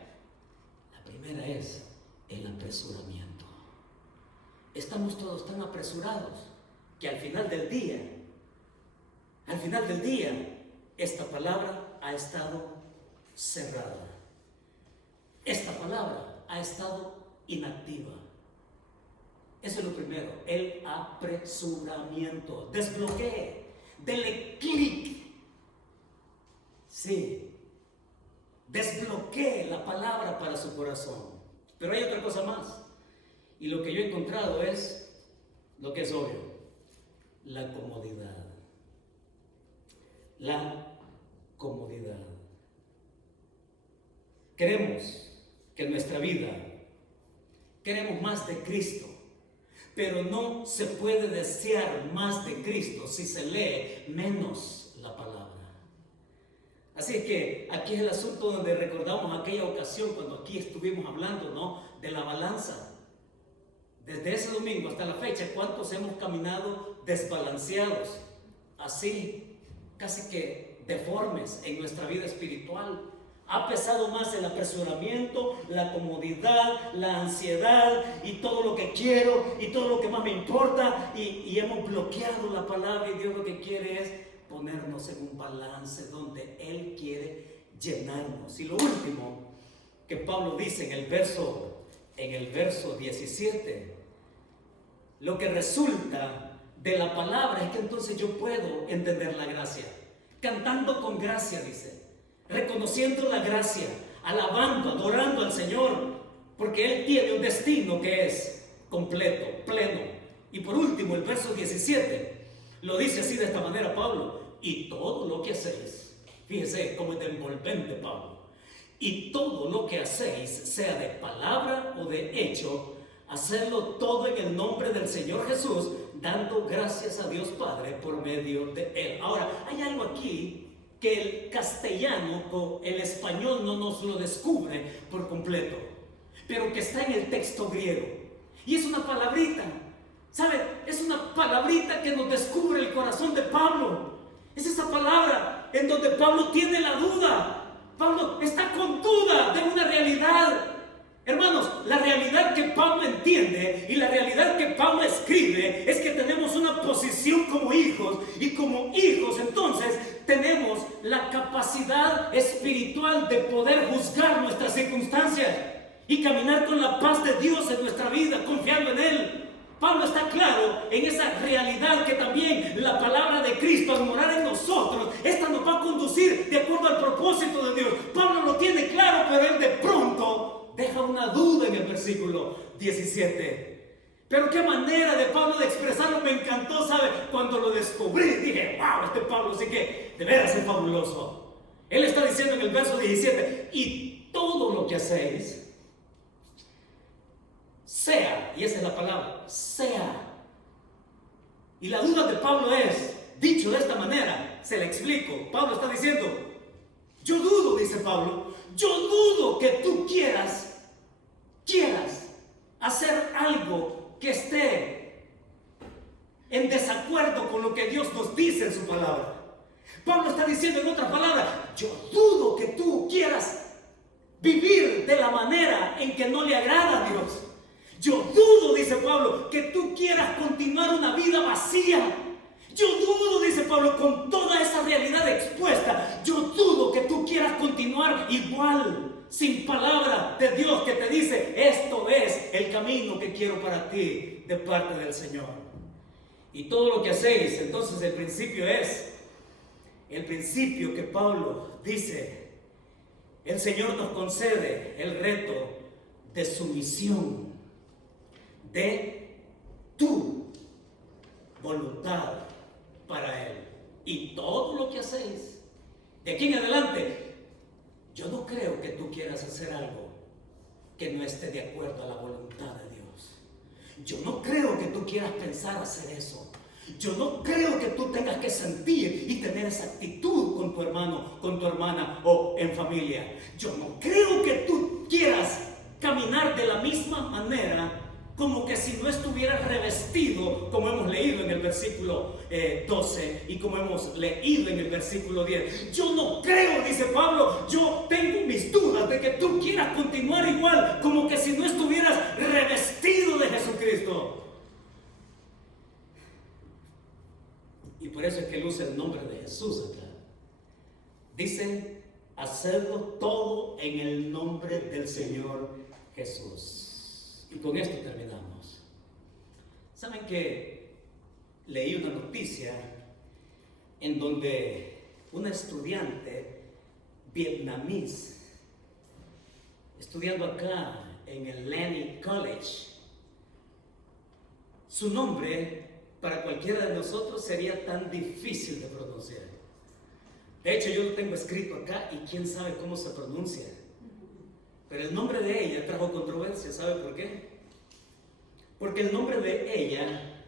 es el apresuramiento. Estamos todos tan apresurados que al final del día, esta palabra ha estado cerrada. Esta palabra ha estado inactiva. Eso es lo primero, el apresuramiento. Desbloquee, dele clic. Sí, desbloquee la palabra para su corazón. Pero hay otra cosa más. Y lo que yo he encontrado es lo que es obvio: la comodidad. La comodidad. Queremos que en nuestra vida queremos más de Cristo, pero no se puede desear más de Cristo si se lee menos la palabra. Así es que aquí es el asunto donde recordamos aquella ocasión cuando aquí estuvimos hablando, ¿no?, de la balanza. Desde ese domingo hasta la fecha, ¿cuántos hemos caminado desbalanceados, así, casi que deformes en nuestra vida espiritual? Ha pesado más el apresuramiento, la comodidad, la ansiedad y todo lo que quiero y todo lo que más me importa, y hemos bloqueado la palabra, y Dios lo que quiere es ponernos en un balance donde Él quiere llenarnos. Y lo último que Pablo dice en el verso 17, lo que resulta de la palabra es que entonces yo puedo entender la gracia, cantando con gracia, dice, reconociendo la gracia, alabando, adorando al Señor, porque Él tiene un destino que es completo, pleno. Y por último, el verso 17 lo dice así de esta manera Pablo: y todo lo que hacéis, fíjese cómo es de envolvente Pablo, y todo lo que hacéis, sea de palabra o de hecho, hacerlo todo en el nombre del Señor Jesús, dando gracias a Dios Padre por medio de Él. Ahora, hay algo aquí que el castellano o el español no nos lo descubre por completo, pero que está en el texto griego. Y es una palabrita, ¿sabe? Es una palabrita que nos descubre el corazón de Pablo. Es esa palabra en donde Pablo tiene la duda. Pablo está con duda de una realidad. Hermanos, la realidad que Pablo entiende y la realidad que Pablo escribe es que tenemos una posición como hijos, y como hijos entonces tenemos la capacidad espiritual de poder juzgar nuestras circunstancias y caminar con la paz de Dios en nuestra vida, confiando en Él. Pablo está claro en esa realidad que también la palabra de Cristo, al morar en nosotros, esta nos va a conducir de acuerdo al propósito de Dios. Pablo lo tiene claro, pero él de pronto deja una duda en el versículo 17. Pero qué manera de Pablo de expresarlo, me encantó, ¿sabe? Cuando lo descubrí, dije, wow, este Pablo sí que de veras es fabuloso. Él está diciendo en el verso 17, y todo lo que hacéis, sea, y esa es la palabra, sea. Y la duda de Pablo es, dicho de esta manera, se la explico. Pablo está diciendo, yo dudo, dice Pablo, yo dudo que tú quieras hacer algo que esté en desacuerdo con lo que Dios nos dice en su palabra. Pablo está diciendo en otras palabras, yo dudo que tú quieras vivir de la manera en que no le agrada a Dios. Yo dudo, dice Pablo, que tú quieras continuar una vida vacía. Yo dudo, dice Pablo, con toda esa realidad expuesta, yo dudo que tú quieras continuar igual, sin palabra de Dios que te dice, esto es el camino que quiero para ti de parte del Señor. Y todo lo que hacéis, entonces el principio que Pablo dice, el Señor nos concede el reto de sumisión, de tu voluntad para Él. Y todo lo que hacéis, de aquí en adelante, yo no creo que tú quieras hacer algo que no esté de acuerdo a la voluntad de Dios. Yo no creo que tú quieras pensar hacer eso. Yo no creo que tú tengas que sentir y tener esa actitud con tu hermano, con tu hermana o en familia. Yo no creo que tú quieras caminar de la misma manera, como que si no estuvieras revestido, como hemos leído en el versículo 12 y como hemos leído en el versículo 10. Yo no creo, dice Pablo, yo tengo mis dudas de que tú quieras continuar igual, como que si no estuvieras revestido de Jesucristo. Y por eso es que él usa el nombre de Jesús acá. Dice, hacerlo todo en el nombre del Señor Jesús. Y con esto terminamos. ¿Saben que leí una noticia en donde una estudiante vietnamís, estudiando acá en el Laney College, su nombre para cualquiera de nosotros sería tan difícil de pronunciar? De hecho, yo lo tengo escrito acá y quién sabe cómo se pronuncia. Pero el nombre de ella trajo controversia. ¿Sabe por qué? Porque el nombre de ella,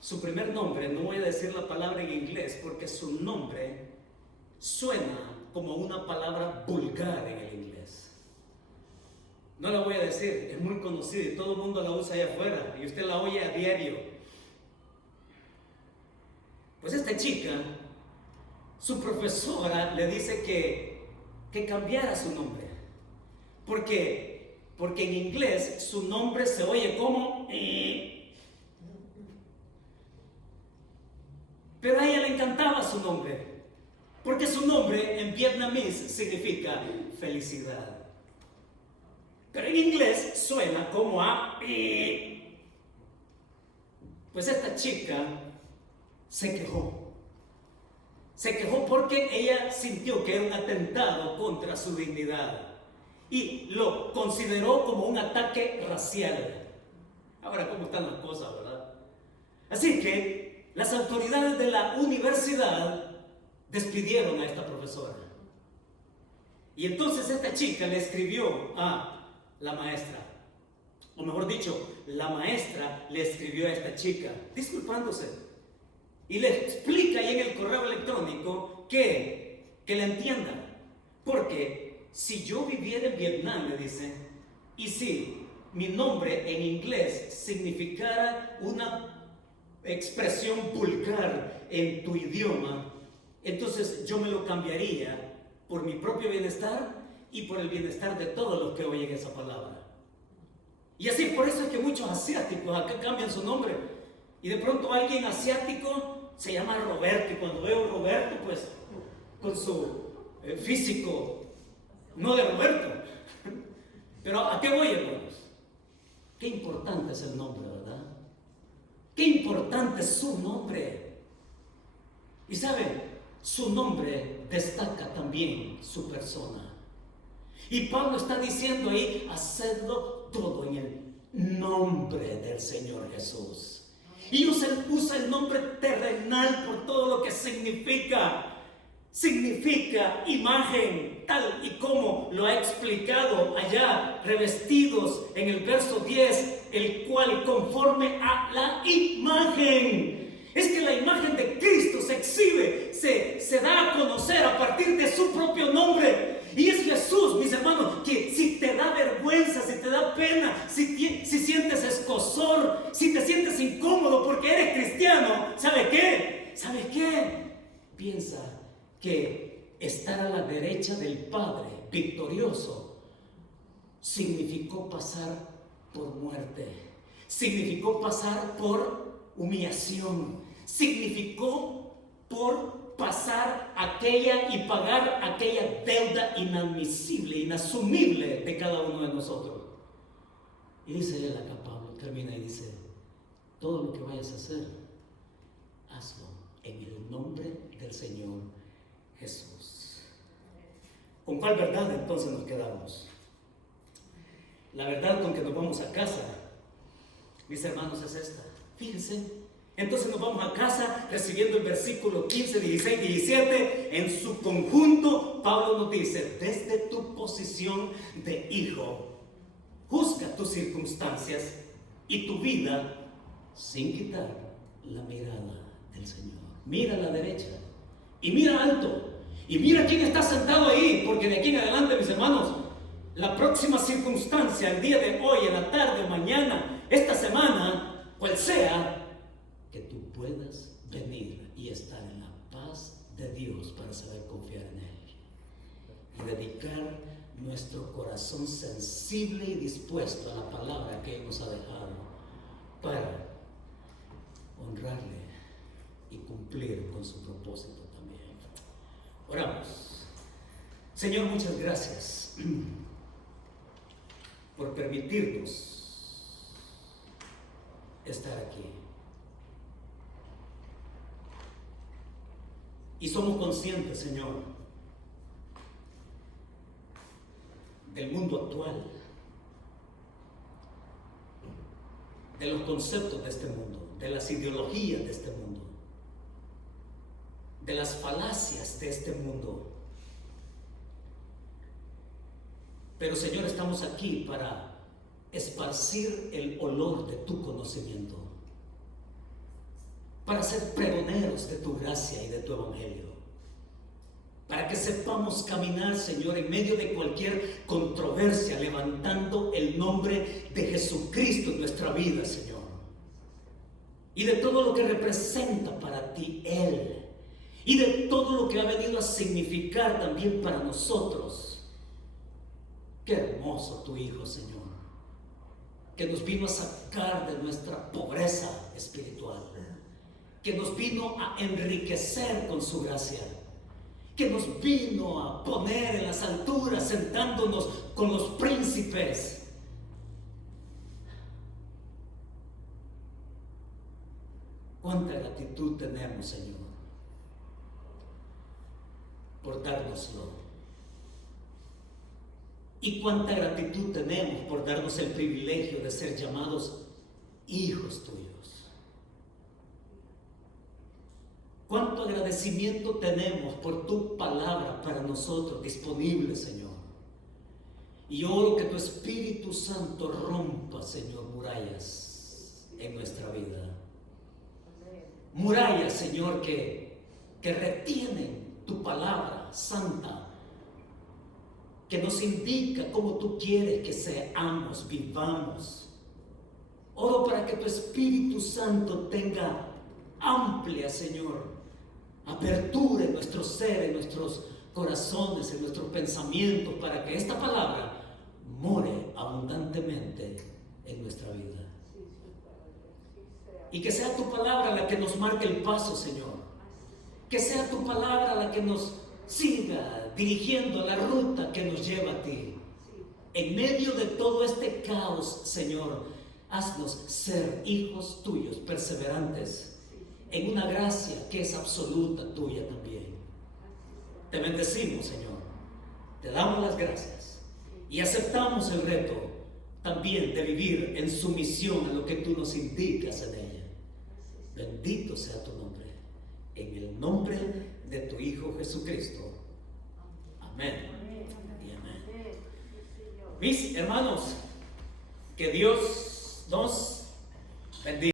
su primer nombre, no voy a decir la palabra en inglés, porque su nombre suena como una palabra vulgar en el inglés. No la voy a decir, es muy conocida y todo el mundo la usa allá afuera y usted la oye a diario. Pues esta chica, su profesora le dice que que cambiara su nombre. Porque en inglés su nombre se oye como... Pero a ella le encantaba su nombre, porque su nombre en vietnamés significa felicidad. Pero en inglés suena como a... Pues esta chica se quejó. Se quejó porque ella sintió que era un atentado contra su dignidad y lo consideró como un ataque racial. Ahora, ¿cómo están las cosas, verdad? Así que las autoridades de la universidad despidieron a esta profesora. Y entonces esta chica le escribió a la maestra, o mejor dicho, la maestra le escribió a esta chica, disculpándose, y le explica ahí en el correo electrónico que la entienda, porque si yo viviera en Vietnam, le dice, y si mi nombre en inglés significara una expresión vulgar en tu idioma, entonces yo me lo cambiaría por mi propio bienestar y por el bienestar de todos los que oyen esa palabra. Y así, por eso es que muchos asiáticos acá cambian su nombre. Y de pronto alguien asiático se llama Roberto. Y cuando veo Roberto, pues con su físico, no de Roberto. Pero ¿a qué voy, hermanos? Qué importante es el nombre, ¿verdad? Qué importante es su nombre. Y saben, su nombre destaca también su persona. Y Pablo está diciendo ahí, hacedlo todo en el nombre del Señor Jesús. Y usa el nombre terrenal por todo lo que significa. Significa imagen, tal y como lo ha explicado allá, revestidos en el verso 10, el cual conforme a la imagen. Es que la imagen de Cristo se exhibe, se da a conocer a partir de su propio nombre. Y es Jesús, mis hermanos, que si te da vergüenza, si te da pena, si sientes escozor, si te sientes incómodo porque eres cristiano, ¿sabe qué? ¿Sabe qué? Piensa que estar a la derecha del Padre victorioso significó pasar por muerte, significó pasar por humillación, significó por pasar aquella y pagar aquella deuda inadmisible, inasumible de cada uno de nosotros. Y dice él acá, Pablo, termina y dice, todo lo que vayas a hacer, hazlo en el nombre del Señor Jesús. ¿Con cuál verdad entonces nos quedamos? La verdad con que nos vamos a casa, mis hermanos, es esta. Fíjense. Entonces nos vamos a casa recibiendo el versículo 15, 16, 17. En su conjunto, Pablo nos dice, desde tu posición de hijo, juzga tus circunstancias y tu vida sin quitar la mirada del Señor. Mira a la derecha y mira alto y mira quién está sentado ahí, porque de aquí en adelante, mis hermanos, la próxima circunstancia, el día de hoy, en la tarde, mañana, esta semana, cual sea, que tú puedas venir y estar en la paz de Dios para saber confiar en Él y dedicar nuestro corazón sensible y dispuesto a la palabra que Él nos ha dejado para honrarle y cumplir con su propósito también. Oramos. Señor, muchas gracias por permitirnos estar aquí. Y somos conscientes, Señor, del mundo actual, de los conceptos de este mundo, de las ideologías de este mundo, de las falacias de este mundo. Pero, Señor, estamos aquí para esparcir el olor de tu conocimiento, para ser pregoneros de tu gracia y de tu evangelio, para que sepamos caminar, Señor, en medio de cualquier controversia, levantando el nombre de Jesucristo en nuestra vida, Señor, y de todo lo que representa para ti Él, y de todo lo que ha venido a significar también para nosotros. Qué hermoso tu Hijo, Señor, que nos vino a sacar de nuestra pobreza espiritual, que nos vino a enriquecer con su gracia, que nos vino a poner en las alturas, sentándonos con los príncipes. Cuánta gratitud tenemos, Señor, por dárnoslo. Y cuánta gratitud tenemos por darnos el privilegio de ser llamados hijos tuyos. Cuánto agradecimiento tenemos por tu palabra para nosotros disponible, Señor. Y oro que tu Espíritu Santo rompa, Señor, murallas en nuestra vida. Murallas, Señor, que retienen tu palabra santa, que nos indica cómo tú quieres que seamos, vivamos. Oro para que tu Espíritu Santo tenga amplia, Señor, apertura en nuestro ser, en nuestros corazones, en nuestros pensamientos, para que esta palabra more abundantemente en nuestra vida. Y que sea tu palabra la que nos marque el paso, Señor. Que sea tu palabra la que nos siga dirigiendo a la ruta que nos lleva a ti. En medio de todo este caos, Señor, haznos ser hijos tuyos, perseverantes, en una gracia que es absoluta tuya también. Te bendecimos, Señor. Te damos las gracias y aceptamos el reto también de vivir en sumisión a lo que tú nos indicas en ella. Bendito sea tu nombre, en el nombre de tu Hijo Jesucristo. Amén y amén. Mis hermanos, que Dios nos bendiga.